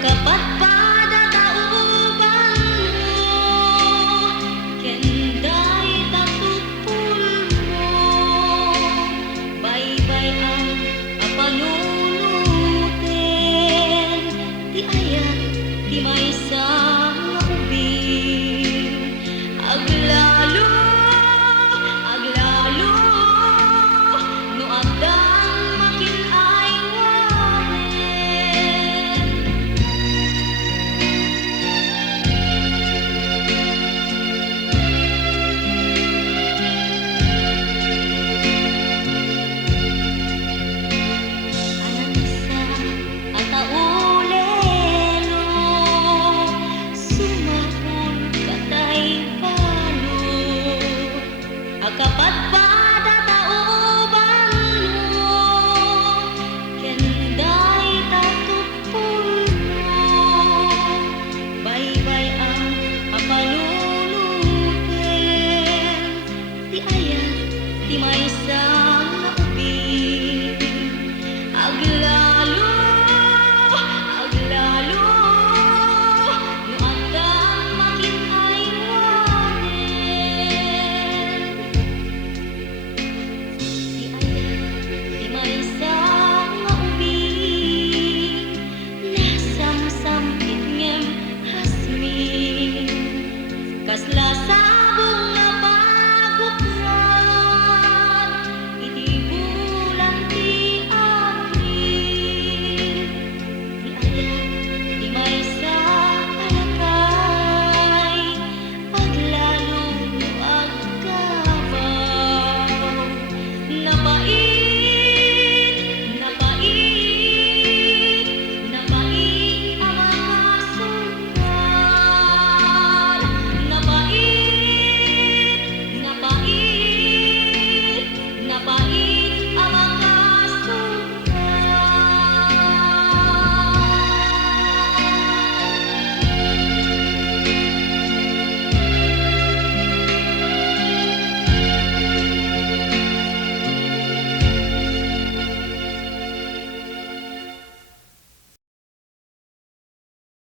Akapatpada tauban mo, kenday tatupul mo, baybay ang apanunutin, ti ayat ti maysa nga ubing, aglalo no addan makin-ay wanen. Anansa ataulelo, sumahol katay palo, akapatpada tauban mo, kenday tatupul mo, baybay ang apanunutin, ti ayat ti maysa